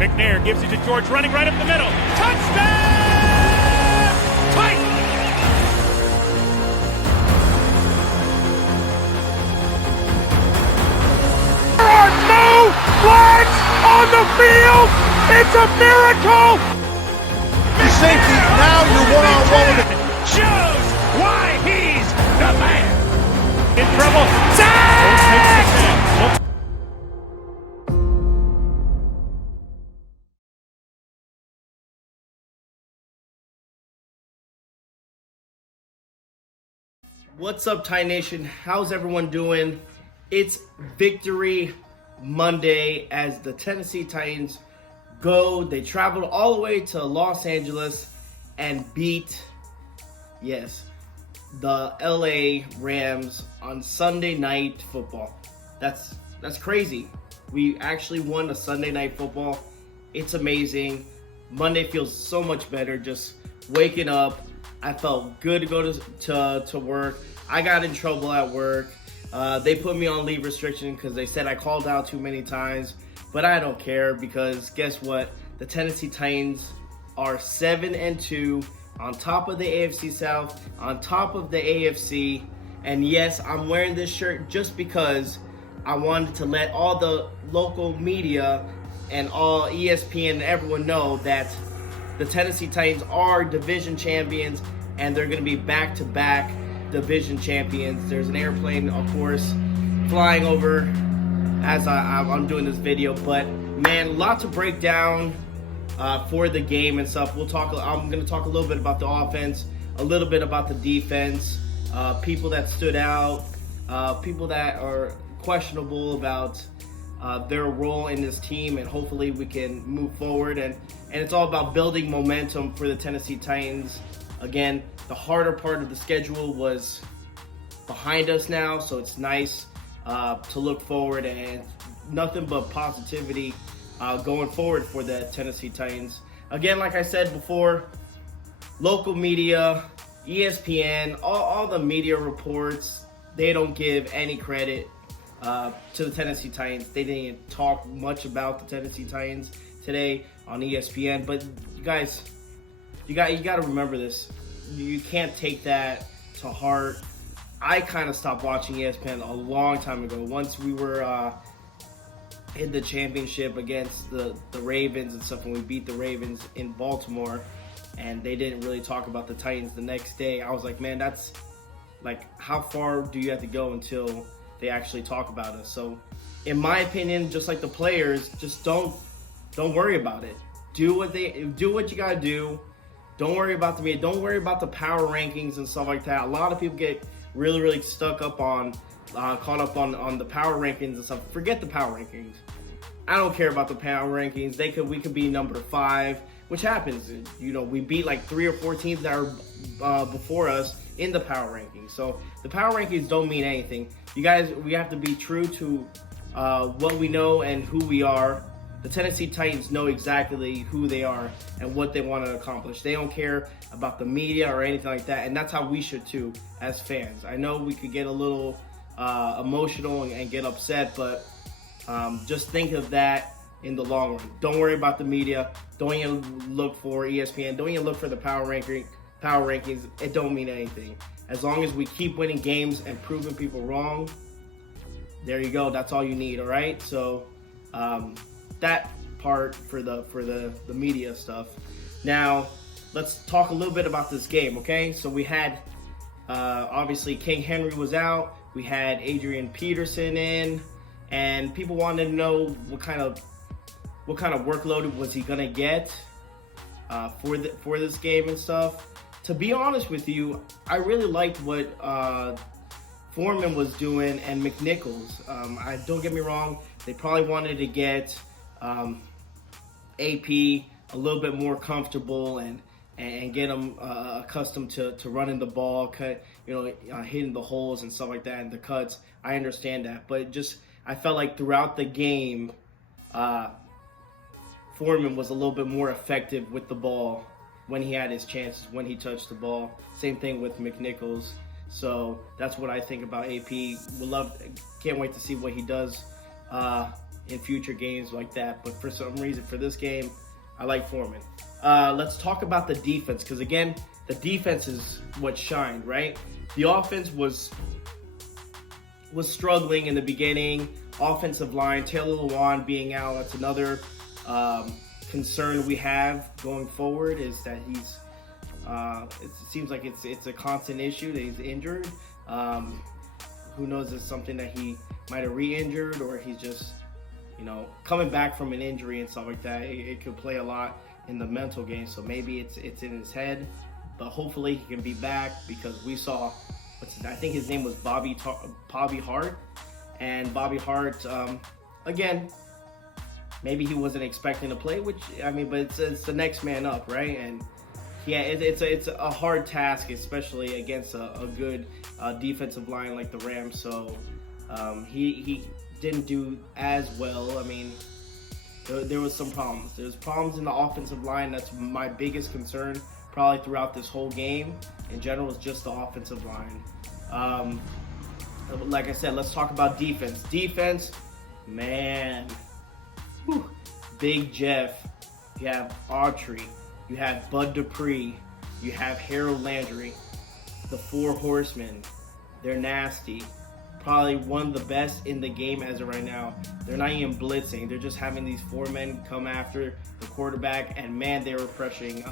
McNair gives it to George, running right up the middle. Touchdown! Titans! There are no flags on the field! It's a miracle! Safety, now you're one-on-one with it. Shows why he's the man! In trouble. Sack! What's up, Titan Nation? How's everyone doing? It's Victory Monday as the Tennessee Titans they traveled all the way to Los Angeles and beat, yes, the L.A. Rams on Sunday Night Football. That's crazy. We actually won a Sunday Night Football. It's amazing. Monday feels so much better just waking up. I felt good to go to work. I got in trouble at work. They put me on leave restriction because they said I called out too many times. But I don't care because guess what? The Tennessee Titans are 7-2 on top of the AFC South, on top of the AFC. And yes, I'm wearing this shirt just because I wanted to let all the local media and all ESPN and everyone know that the Tennessee Titans are division champions and they're going to be back-to-back division champions. There's an airplane, of course, flying over as I'm doing this video, but man, a lot to break down for the game and stuff. I'm going to talk a little bit about the offense, a little bit about the defense, people that stood out, people that are questionable about their role in this team, and hopefully we can move forward. And it's all about building momentum for the Tennessee Titans. Again, the harder part of the schedule was behind us now, so it's nice to look forward, and nothing but positivity going forward for the Tennessee Titans. Again, like I said before, local media, ESPN, all the media reports, they don't give any credit to the Tennessee Titans. They didn't even talk much about the Tennessee Titans today on ESPN. But you guys, you got to remember this. You can't take that to heart. I kind of stopped watching ESPN a long time ago. Once we were in the championship against the Ravens and stuff, when we beat the Ravens in Baltimore, and they didn't really talk about the Titans the next day, I was like, man, that's like, how far do you have to go until they actually talk about us? So, in my opinion, just like the players, just don't worry about it. Do what you gotta do. Don't worry about the media. Don't worry about the power rankings and stuff like that. A lot of people get really stuck up on, caught up on the power rankings and stuff. Forget the power rankings. I don't care about the power rankings. We could be number 5, which happens. You know, we beat like 3 or 4 teams that are before us in the power rankings. So the power rankings don't mean anything. You guys, we have to be true to what we know and who we are. The Tennessee Titans know exactly who they are and what they want to accomplish. They don't care about the media or anything like that, and that's how we should too as fans. I know we could get a little emotional and get upset, but just think of that in the long run. Don't worry about the media. Don't even look for ESPN. Don't even look for the power rankings. It don't mean anything. As long as we keep winning games and proving people wrong, there you go. That's all you need. All right. So that part for the media stuff. Now let's talk a little bit about this game. Okay. So we had obviously King Henry was out. We had Adrian Peterson in, and people wanted to know what kind of workload was he gonna get for this game and stuff. To be honest with you, I really liked what Foreman was doing and McNichols. Don't get me wrong, they probably wanted to get AP a little bit more comfortable and get him accustomed to running the ball, hitting the holes and stuff like that, and the cuts. I understand that, but I felt like throughout the game, Foreman was a little bit more effective with the ball when he had his chances, when he touched the ball. Same thing with McNichols. So that's what I think about AP. Can't wait to see what he does in future games like that. But for some reason, for this game, I like Foreman. Let's talk about the defense, because again, the defense is what shined, right? The offense was struggling in the beginning. Offensive line, Taylor Lewan being out, that's another concern we have going forward, is that he's it seems like it's a constant issue that he's injured. Who knows, it's something that he might have re-injured, or he's just, coming back from an injury and stuff like that. It could play a lot in the mental game, so maybe it's in his head. But hopefully he can be back, because we saw, I think his name was Bobby Hart. And Bobby Hart, again, maybe he wasn't expecting to play, but it's the next man up, right? And yeah, it's a hard task, especially against a good defensive line like the Rams. So he didn't do as well. I mean, there was some problems. There's problems in the offensive line. That's my biggest concern probably throughout this whole game. In general, is just the offensive line. Like I said, let's talk about defense. Defense, man. Whew. Big Jeff. You have Autry. You have Bud Dupree. You have Harold Landry. The Four Horsemen. They're nasty. Probably one of the best in the game as of right now. They're not even blitzing. They're just having these four men come after the quarterback. And man, they were pressuring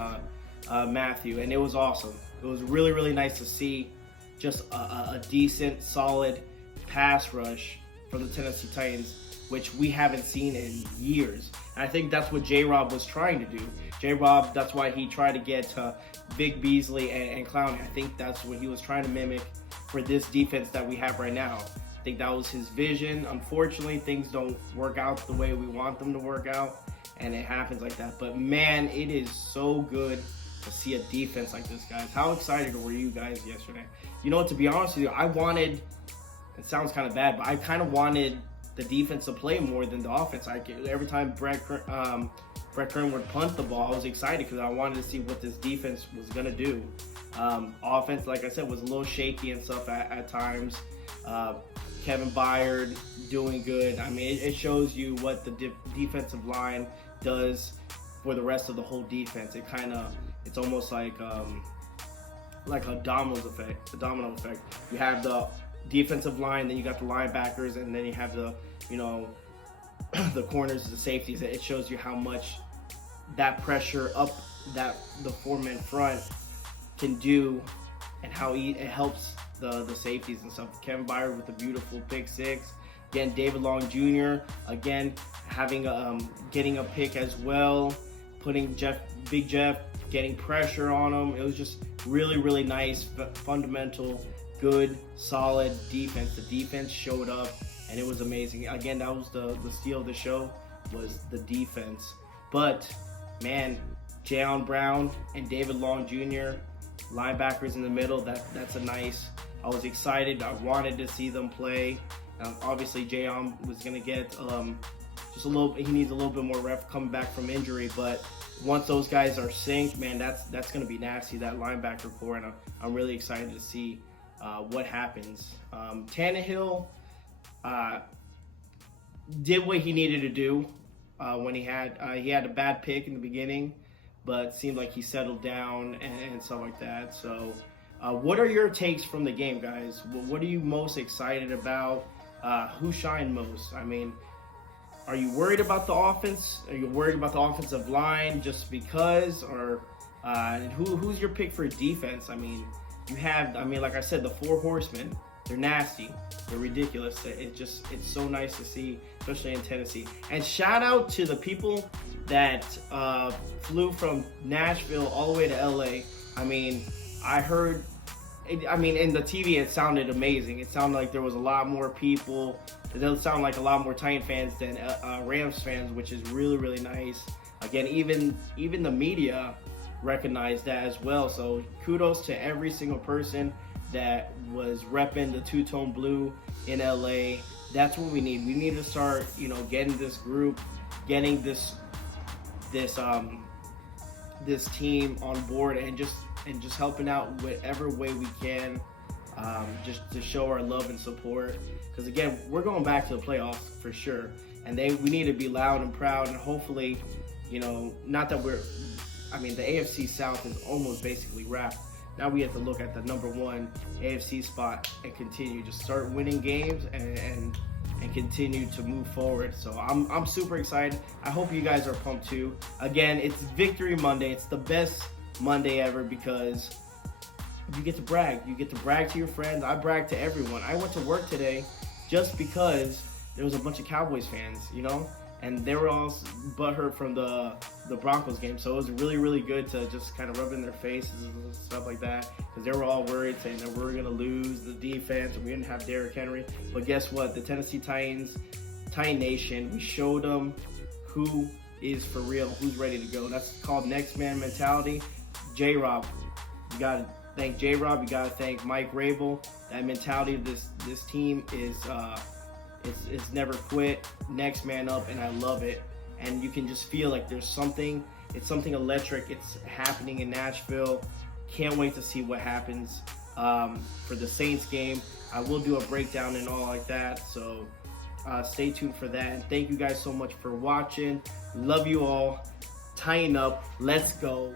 Matthew. And it was awesome. It was really, really nice to see just a decent, solid pass rush from the Tennessee Titans, which we haven't seen in years. And I think that's what J-Rob was trying to do. J-Rob, that's why he tried to get Big Beasley and Clowney. I think that's what he was trying to mimic for this defense that we have right now. I think that was his vision. Unfortunately, things don't work out the way we want them to work out, and it happens like that. But man, it is so good to see a defense like this, guys. How excited were you guys yesterday? To be honest with you, I wanted, it sounds kind of bad, but I kind of wanted the defense to play more than the offense. Every time Brett Kern would punt the ball, I was excited because I wanted to see what this defense was going to do. Offense, like I said, was a little shaky and stuff at times. Kevin Byard doing good. I mean, it shows you what the defensive line does for the rest of the whole defense. It's almost like a domino effect. You have the defensive line, then you got the linebackers, and then you have the the corners, the safeties. It shows you how much that pressure up that the four-man front can do, and how it helps the safeties and stuff. Kevin Byard with a beautiful pick six. Again, David Long Jr. again having getting a pick as well, putting Big Jeff, getting pressure on him. It was just really, really nice, fundamental, good, solid defense. The defense showed up, and it was amazing. Again, that was the steal of the show, was the defense. But man, Jayon Brown and David Long Jr., linebackers in the middle, that's a nice. I was excited. I wanted to see them play. Obviously, Jayon was going to get just a little. He needs a little bit more rep coming back from injury. But once those guys are synced, man, that's going to be nasty. That linebacker core, and I'm really excited to see what happens. Tannehill did what he needed to do when he had a bad pick in the beginning, but seemed like he settled down and stuff like that. So. What are your takes from the game, guys? What are you most excited about? Who shined most? I mean, are you worried about the offense? Are you worried about the offensive line just because? Or who's your pick for defense? I mean, like I said, the Four Horsemen. They're nasty. They're ridiculous. It's so nice to see, especially in Tennessee. And shout out to the people that flew from Nashville all the way to L.A. I mean, I heard, in the TV it sounded amazing. It sounded like there was a lot more people. It does sound like a lot more Titan fans than Rams fans, which is really, really nice. Again, even the media recognized that as well. So kudos to every single person that was repping the two-tone blue in LA. That's what we need. We need to start, getting this group, getting this team on board, and just helping out whatever way we can, just to show our love and support. Because again, we're going back to the playoffs for sure. and we need to be loud and proud, and hopefully, not that the AFC South is almost basically wrapped. Now we have to look at the number 1 AFC spot and continue to start winning games and continue to move forward. So I'm super excited. I hope you guys are pumped too. Again, it's Victory Monday. It's the best Monday ever because you get to brag. You get to brag to your friends. I brag to everyone. I went to work today just because there was a bunch of Cowboys fans, and they were all butthurt from the Broncos game. So it was really, really good to just kind of rub in their faces and stuff like that, because they were all worried saying that we were going to lose the defense and we didn't have Derrick Henry. But guess what? The Tennessee Titans, Titan Nation, we showed them who is for real, who's ready to go. That's called next man mentality. J-Rob, you got to thank J-Rob. You got to thank Mike Rabel. That mentality of this team is it's never quit, next man up, and I love it. And you can just feel like it's something electric. It's happening in Nashville. Can't wait to see what happens for the Saints game. I will do a breakdown and all like that, so stay tuned for that. And thank you guys so much for watching. Love you all. Tighten up. Let's go.